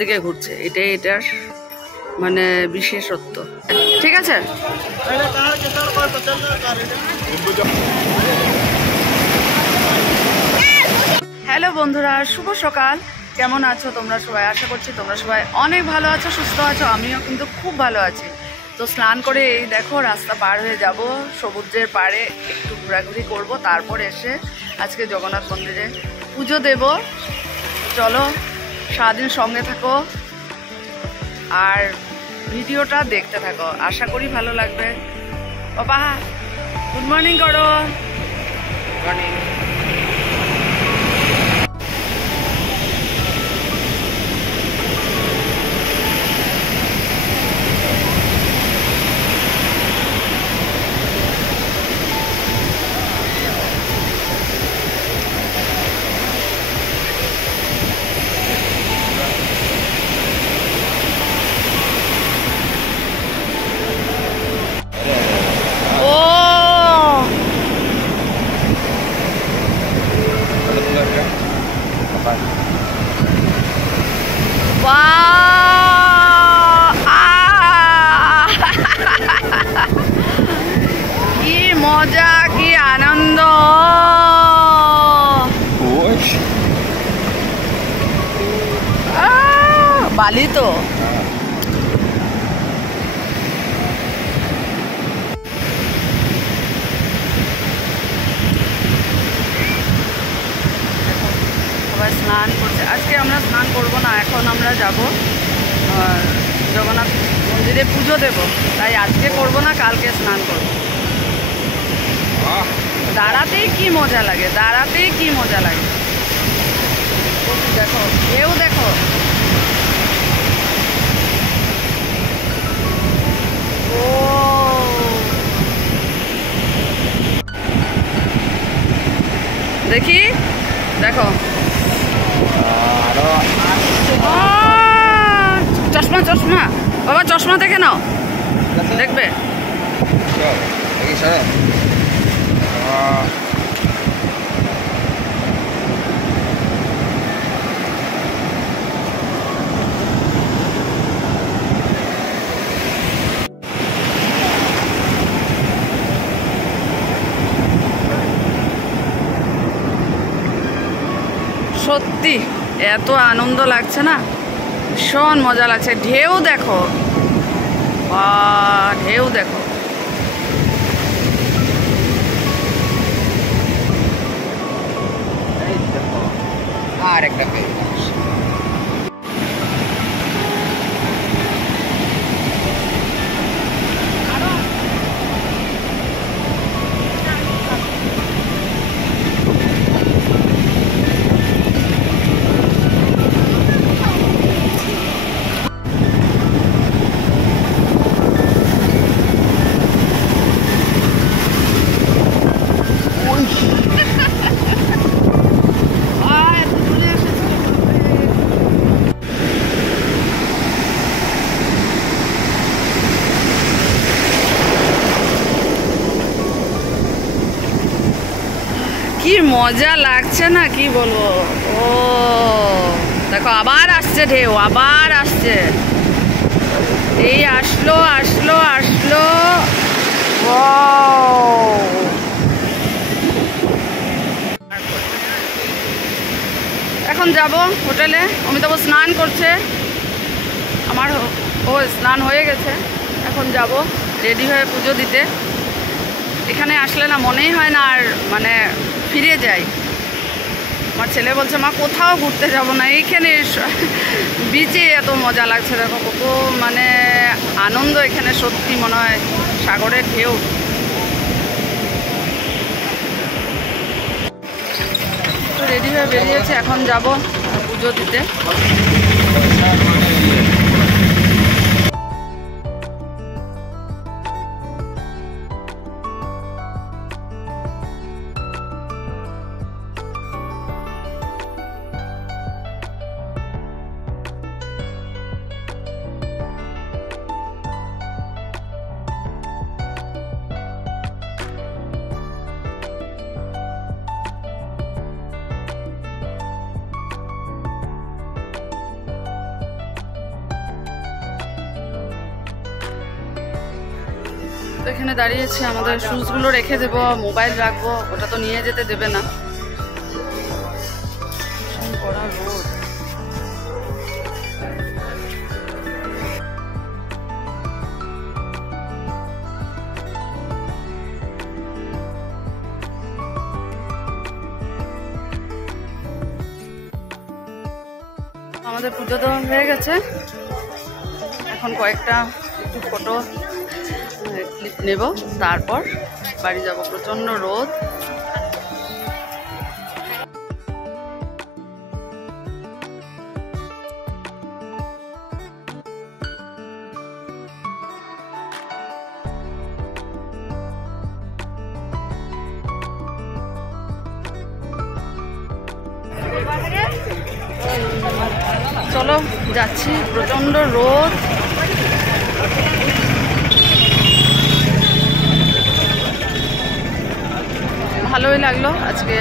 দিকে ঘুরছে, এটাই এটার মানে বিশেষত্ব। ঠিক আছে, হ্যালো বন্ধুরা, শুভ সকাল। কেমন আছো তোমরা সবাই? আশা করছি তোমরা সবাই অনেক ভালো আছো, সুস্থ আছো। আমিও কিন্তু খুব ভালো আছি। তো স্নান করে এই দেখো রাস্তা পার হয়ে যাব, সমুদ্রের পাড়ে একটু ঘোরাঘুরি করব, তারপর এসে আজকে জগন্নাথ মন্দিরে পুজো দেব। চলো সারাদিন সঙ্গে থাকো আর ভিডিওটা দেখতে থাকো, আশা করি ভালো লাগবে। বাবা গুড মর্নিং করো। Good morning. কি মজা, কি আনন্দ! বালি তো সবাই স্নান করছে। আজকে আমরা স্নান করব না, এখন আমরা যাব জগন্নাথ মন্দিরে পুজো দেব, তাই আজকে করব না, কালকে স্নান করব। দাঁড়াতেই কি মজা লাগে, দাঁড়াতেই কি মজা লাগে। দেখো ঢেউ, দেখো ও দেখি, দেখো চশমা, চশমা বাবা, চশমা দেখে নাও, দেখবে। সত্যি এত আনন্দ লাগছে না, ভীষণ মজা লাগছে। ঢেউ দেখো, ঢেউ দেখো। আর একটা কি মজা লাগছে না, কি বলবো। ও দেখো আবার আসছে ঢেউ, আবার আসছে, এই আসলো আসলো আসলো। এখন যাব হোটেলে। অমিতাভ স্নান করছে, আমার ও স্নান হয়ে গেছে। এখন যাব রেডি হয়ে পুজো দিতে। এখানে আসলে না মনেই হয় না আর মানে ফিরে যাই। আমার ছেলে বলছে মা কোথাও ঘুরতে যাব না, এইখানে বিচে এত মজা লাগছে। দেখো কত মানে আনন্দ এখানে, সত্যি মনে হয় সাগরের ঢেউ। তো রেডি হয়ে বেরিয়েছে, এখন যাব পুজো দিতে। এখানে দাঁড়িয়েছি, আমাদের শুজগুলো রেখে দেবো, মোবাইল রাখবো, ওটা তো নিয়ে যেতে দেবে না। কড়া রোদ। আমাদের পুজো দেওয়া হয়ে গেছে, এখন কয়েকটা একটু ফটো ক্লিপ নেব, তারপর বাড়ি যাব। প্রচন্ড রোদ। চলো যাচ্ছি, প্রচন্ড রোদ। ভালোই লাগলো, আজকে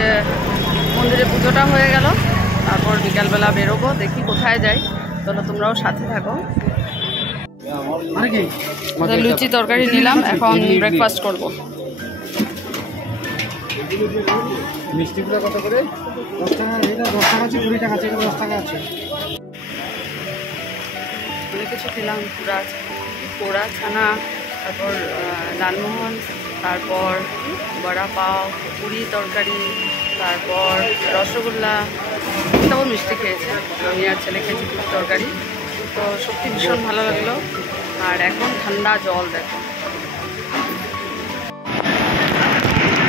মন্দিরে পুজোটা হয়ে গেল, তারপর বিকালবেলা বেরোবো, দেখি কোথায় যাই। চলো তোমরাও সাথে থাকো। লুচি তরকারি নিলাম, এখন ব্রেকফাস্ট করব। মিষ্টিগুলো কত করে? 10 টাকা, এটা 10 টাকা আছে, 20 টাকা আছে, এটা 10 টাকা আছে। অনেক কিছু খেলাম, পোড়া ছানা, তারপর লালমোহন, তারপর বড়া পাও, পুরি তরকারি, তারপর রসগোল্লা, তারপর মিষ্টি খেয়েছে। আমি আর ছেলে খেয়েছি পুরি তরকারি, তো সত্যি ভীষণ ভালো লাগলো। আর এখন ঠান্ডা জল দেখো।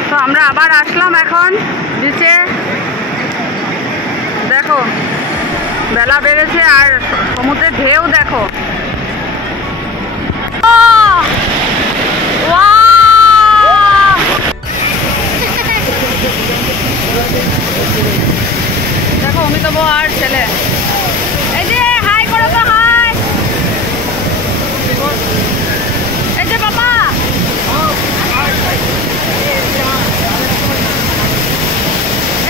তো আমরা আবার আসলাম এখন নিচে, দেখো বেলা বেড়েছে আর সমুদ্রের ঢেউ দেখো। দেখো অমিতাভ আর ছেলে, এই যে হাই করো তো, হাই, এই যে বাবা,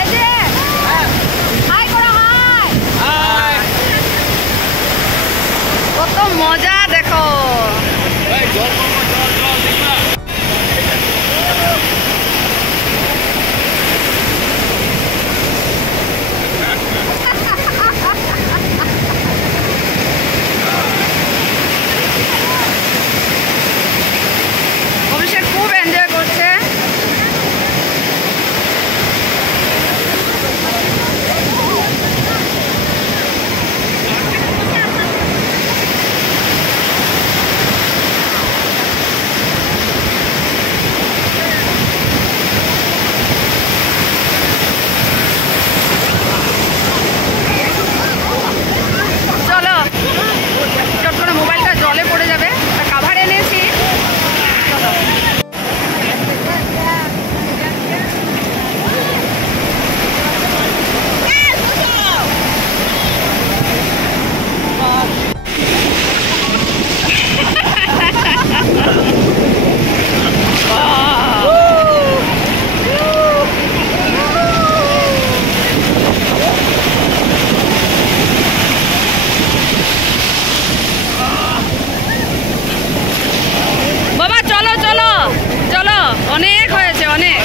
এই যে হাই করো, হাই। কত মজা দেখো। অভিষেক খুব এনজয় করছে। চলো, চট করে মোবাইলটা জলে পড়ে যাবে, কাভার এনেছি। চলো। বাবা চলো চলো চলো, অনেক হয়েছে, অনেক।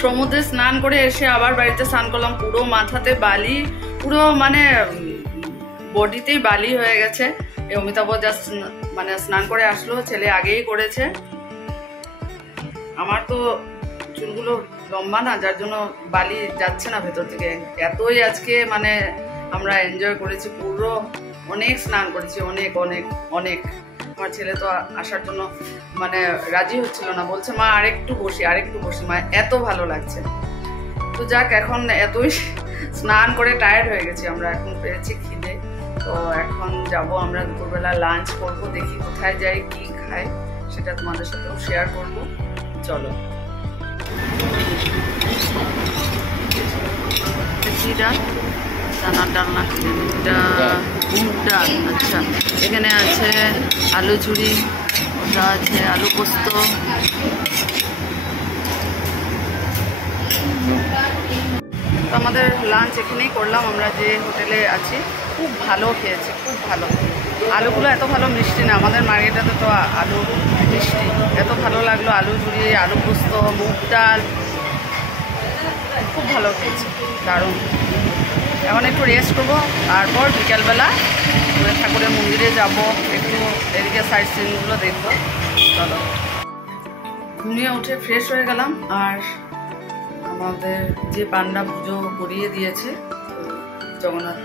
সমুদ্রে স্নান করে এসে আবার বাড়িতে স্নান করলাম, পুরো মাথাতে বালি, পুরো মানে বডিতেই বালি হয়ে গেছে। এই অমিতাভ জাস্ট মানে স্নান করে আসলো, ছেলে আগেই করেছে। আমার তো চুলগুলো লম্বা না, যার জন্য বালি যাচ্ছে না ভেতর থেকে। এতই আজকে মানে আমরা এনজয় করেছি, পুরো অনেক স্নান করেছি, অনেক অনেক অনেক। আমার ছেলে তো আসার জন্য মানে রাজি হচ্ছিল না, বলছে মা আরেকটু বসি, আরেকটু বসি, মা এত ভালো লাগছে। তো যাক, এখন এতই স্নান করে টায়ার্ড হয়ে গেছি আমরা, এখন পেয়েছি খিদে। তো এখন যাব আমরা দুপুরবেলা লাঞ্চ করব, দেখি কোথায় যাই, কি খাই, সেটা তোমাদের সাথেও শেয়ার করব। চলো। কি ডাল? চানার ডাল না, এটা মুগ ডাল। আচ্ছা, এখানে আছে আলু ঝুড়ি, ওটা আছে আলু পোস্ত। তো আমাদের লাঞ্চ এখানেই করলাম, আমরা যে হোটেলে আছি। খুব ভালো খেয়েছি, খুব ভালো। আলুগুলো এত ভালো মিষ্টি না, আমাদের মার্কেটাতে তো আলু মিষ্টি। এত ভালো লাগলো, আলু ঝুড়ি, আলু পোস্ত, মুগ ডাল, খুব ভালো খেয়েছি, দারুণ। এখন একটু রেস্ট করবো, তারপর বিকালবেলা ঠাকুরের মন্দিরে যাব, একটু এদিকে সাইড সিনগুলো দেখবো। চলো, ঘুমিয়ে উঠে ফ্রেশ হয়ে গেলাম। আর আমাদের যে পান্ডা পুজো করিয়ে দিয়েছে, জগন্নাথ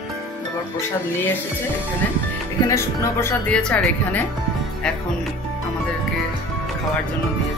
বাবার প্রসাদ নিয়ে এসেছে এখানে শুকনো প্রসাদ দিয়েছে, আর এখানে এখন আমাদেরকে খাওয়ার জন্য দিয়েছে।